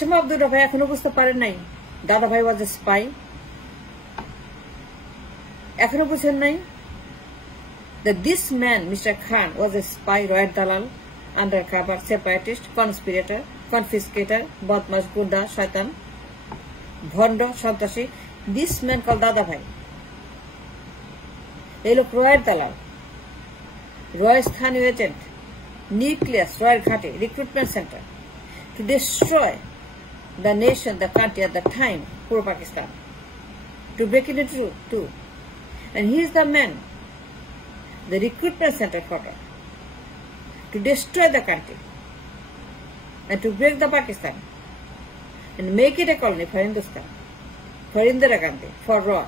Ashima Abdul Bhai এখনো বুঝতে পারেন নাই দাদা ভাই was a spy এখনো বুঝেন নাই that this man Mr. Khan was a spy royal dalal undercover separatist conspirator confiscator badmash gunda shaitan bhondo সন্ত্রাসী this man called দাদা ভাই এই লোক রয়্যাল দালাল রয় স্থানীয় এজেন্ট নিউক্লিয়াস রয়্যাল ঘাটে recruitment centre to destroy the nation, the country at the time, poor Pakistan, to break it into two. And he is the man, the recruitment center for that, to destroy the country and to break the Pakistan and make it a colony for Hindustan, for Indira Gandhi, for Raw.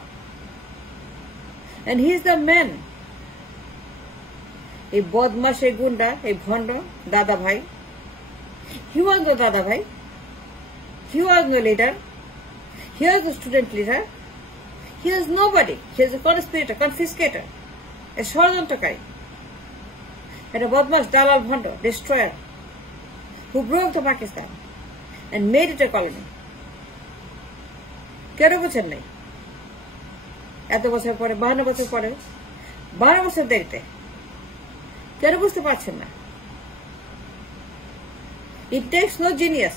And he is the man, a Bodmash, a Gunda, a Bhondo, Dada Bhai. He was the Dada Bhai. He was no leader. He was the student leader. He is nobody. He is a conspirator, confiscator, a ষড়যন্ত্রকারী, and a Badmash Dalal Bhondo, destroyer, who broke the Pakistan and made it a colony. কেন বুঝেন নাই? এত বছর পরে 52 বছর পরে 12 বছর দেরিতে কেন বুঝতে পারছেন না? It takes no genius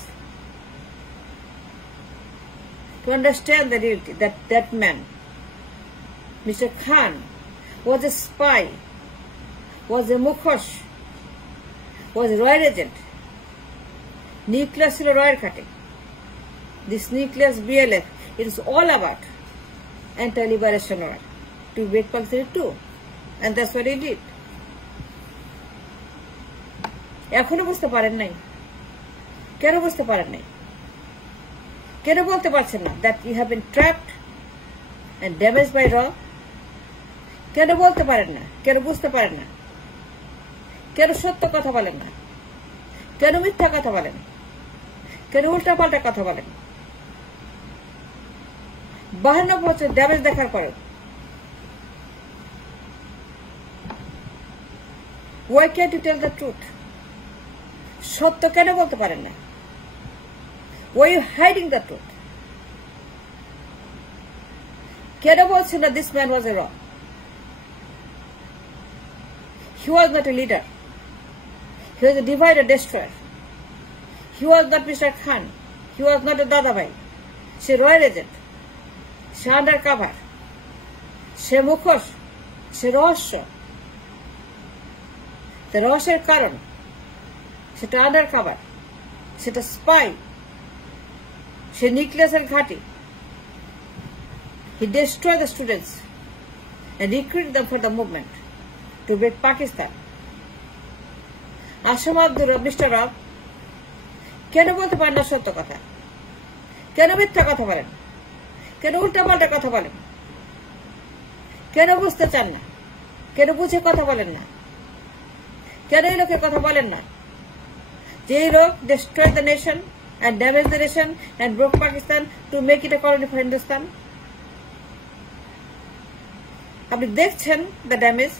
to understand the reality that that man, Mr. Khan, was a spy, was a mukhosh, was a royal agent. Nucleus is a royal cutting. This nucleus BLF, it is all about anti-liberation war to break Pakistan too. And that's what he did. এখনো বুঝতে পারেন নাই? কেন বুঝতে পারেন নাই? কেন বলতে পারছেন না that you have been trapped and damaged by Raw? কেন বলতে পারেন না? কেন বুঝতে পারেন না? কেন সত্য কথা বলেন না? কেন মিথ্যা কথা বলেন? কেন উল্টাপাল্টা কথা বলেন? 52 বছর ড্যামেজ দেখার পর why can't you tell the truth? সত্য কেন বলতে পারেন না? Why are you hiding the truth? কেন বলছেন না this man was a Raw? He was not a leader. He was a divider, destroyer. He was not Mr. Khan. He was not a Dada Bhai. সে royal agent, সে undercover, সে মুখোশ, সে রহস্য। রহস্যের কারণ সেটা আন্ডার কাভার, সেটা স্পাই, সে নিউক্লিয়াসের ঘাঁটি। He destroyed the students and recruited them for the movement to break Pakistan. Ashima Abdul Mr. Rab, কেন বলতে পারেন না সত্য কথা? কেন মিথ্যা কথা বলেন? কেন উল্টাপাল্টা কথা বলেন? কেন বুঝতে চান না? কেন বুঝে কথা বলেন না? কেন এই লোকের কথা বলেন না? যে এই লোক destroyed the nation and damaged the nation and broke Pakistan to make it a colony for Hindustan. আপনি দেখছেন the damage,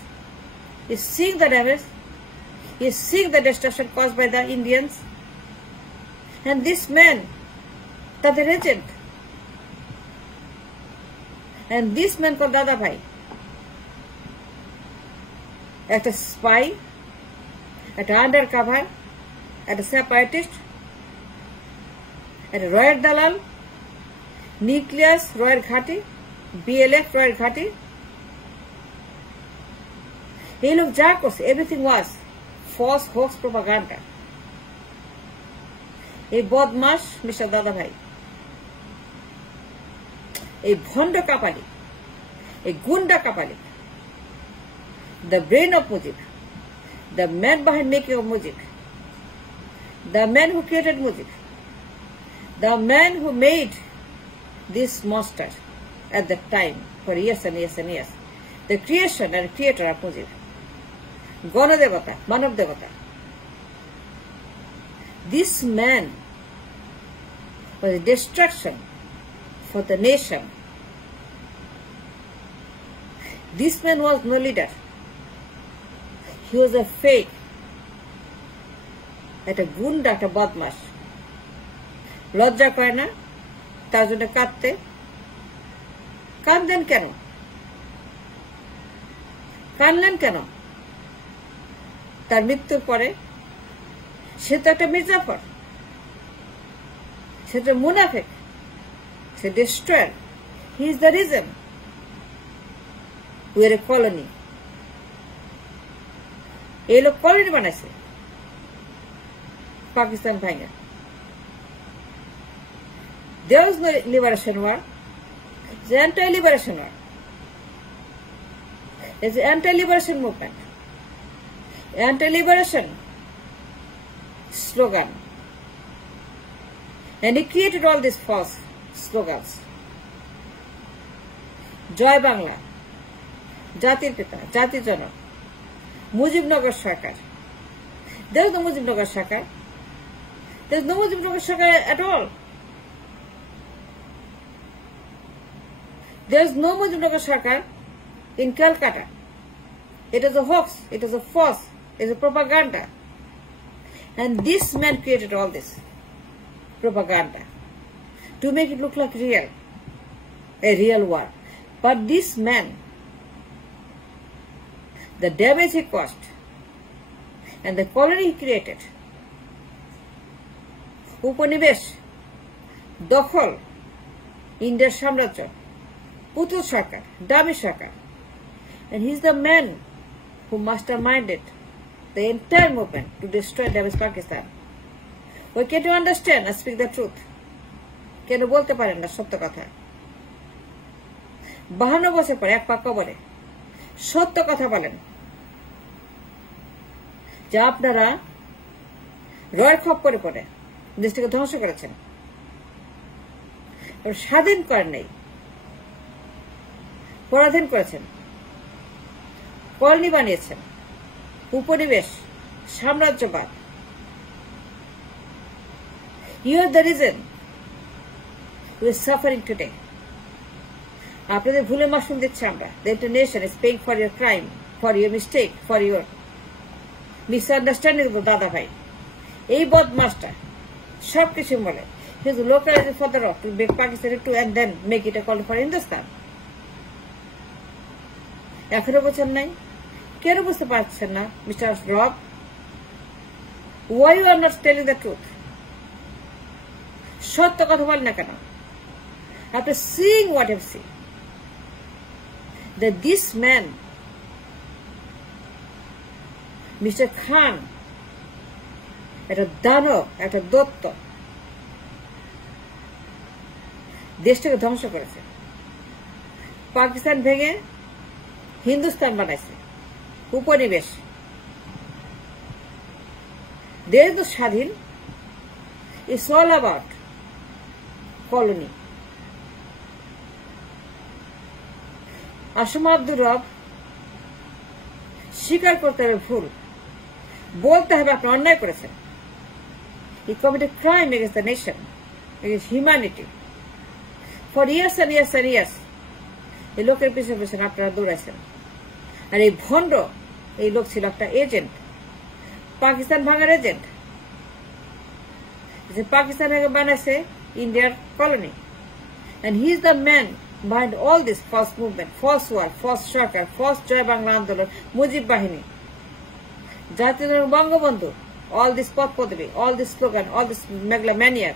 you seeing the damage, you seeing the destruction caused by the Indians, and this man, তাদের agent, and this man called Dada Bhai, একটা spy, একটা undercover, একটা separatist, একটা royal dalal, nucleus royal ঘাঁটি, BLF royal ঘাঁটি। এই লোক যা করছে everything was false hoax propaganda. এই বদমাস মিস্টার দাদা ভাই, এই ভণ্ড কাপালি, এই গুন্ডা Kapali, the brain of Mujib, the man behind making of Mujib, the man who created Mujib, the man who made this monster at that time for years and years and years, the creation and creator of Mujib, Ganadevata, মানব দেবতা। This man was a destruction for the nation. This man was no leader. He was a fake, একটা গুন্ডা, একটা বদমাস, লজ্জা করে না তার জন্য কাঁদতে? কাঁদলেন কেন? কাঁদলেন কেন তার মৃত্যুর পরে? সে তো একটা মির্জাফর, সে তো মুনাফিক, সে destroyer. He is the reason we are a colony. এই লোক কলোনি বানাইছে পাকিস্তান ভাঙা। There was no liberation war. It's an anti-liberation war. It's an anti-liberation movement. Anti-liberation slogan. And he created all these false slogans. জয় বাংলা, জাতির পিতা, জাতির জনক, মুজিবনগর সরকার। There is no Mujibnagar Sarkar. There is no Mujibnagar Sarkar at all. There is no Mujibnagar Sarkar in Calcutta. It is a hoax. It is a false. It is a propaganda. And this man created all this propaganda to make it look like real, a real war. But this man, the damage he caused and the colony he created, উপনিবেশ, দখল, ইন্ডিয়ার সাম্রাজ্য, পুতুল সরকার, দামি সরকার, and he is the man who masterminded the entire movement to destroy damage Pakistan. Why can't you understand and speak the truth? কেন বলতে পারেন না সত্য কথা? 52 বছর পরে এক পা কবরে সত্য কথা বলেন যে আপনারা রয়ের খপ্পরে পড়ে দেশটাকে ধ্বংস করেছেন, স্বাধীন করেন নেই, পরাধীন করেছেন, কলোনি বানিয়েছেন, উপনিবেশ, সাম্রাজ্যবাদ। You are the reason we are suffering today. আপনাদের ভুলে মাসুল দিচ্ছে আমরা। The nation is paying for your crime, for your mistake, for your misunderstanding of দাদা ভাই। এই বদমাসটা সবকিছু বলে he is localizing for the rock to make Pakistan to and then make it a call for Hindustan. এখনো বোঝেন নাই? কেন বুঝতে পারছেন না মিস্টার রব? Why you are not telling the truth? সত্য কথা বলেন না কেন? After seeing what I've seen, that this man, Mr. Khan, একটা দানব, একটা দত্ত, দেশটাকে ধ্বংস করেছে, পাকিস্তান ভেঙে হিন্দুস্তান বানাইছে, উপনিবেশ। দেশ তো স্বাধীন, it's all about colony. Asma আব্দুর রব স্বীকার করতে হবে ভুল, বলতে হবে আপনি অন্যায় করেছেন। He committed crime against the nation, against humanity. For years and years and years, এই লোকের পিছনে পিছনে আপনারা দৌড়াইছেন। আর এই ভণ্ড এই লোক ছিল একটা এজেন্ট, পাকিস্তান ভাঙার এজেন্ট, যে পাকিস্তান বানাইছে ইন্ডিয়ার colony. And he is the man behind all this false movement, false war, false সরকার, false জয় বাংলা আন্দোলন, মুজিব বাহিনী, জাতীয় বঙ্গবন্ধু, all this পথ পদবী, all this slogan, all this megalomania,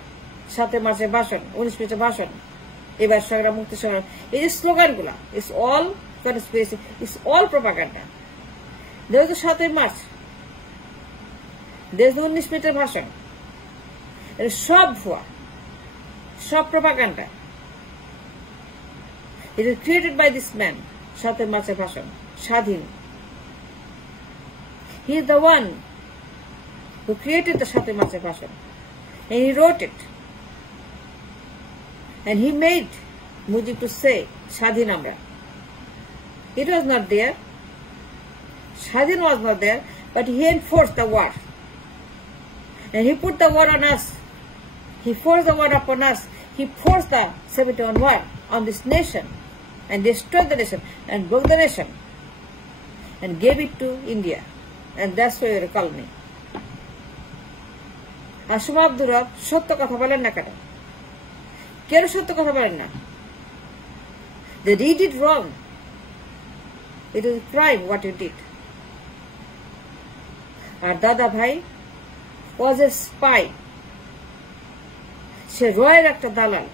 7 মার্চের ভাষণ, 19 মিনিটের ভাষণ, এবার সংগ্রাম মুক্তি সংগ্রাম, এই যে স্লোগান গুলা, it's all conspiracy, it's all propaganda. There was the 7 March, there was the 19 মিনিটের ভাষণ, এটা সব ভুয়া, সব propaganda. It is created by this man, 7 মার্চের ভাষণ, স্বাধীন। He is the one who created the 7 মার্চের ভাষণ, and he wrote it. And he made Mujib to say, Shadhin Amra. It was not there. Shadhin was not there, but he enforced the war. And he put the war on us. He forced the war upon us. He forced the 71 war on this nation and destroyed the nation and broke the nation and gave it to India. And that's why we're a colony. হাসুম আব্দুর রব সত্য কথা বলেন না কেন সত্য কথা বলেন না? They did it wrong. It is a crime what you did. আর দাদা ভাই was a spy. সে রয়ের একটা দালাল,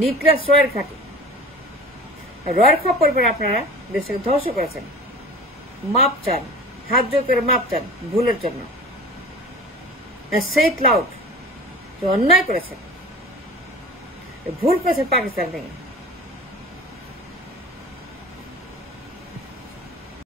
নিকলাস রয়ের খাঁটি। রয়ের খপ্পর করে আপনারা দেশটাকে ধ্বংস করেছেন। মাপ চান, হাত জোর করে মাপ চান ভুলের জন্য। say it loud, অন্যায় করেছেন, ভুল করেছেন পাকিস্তান থেকে।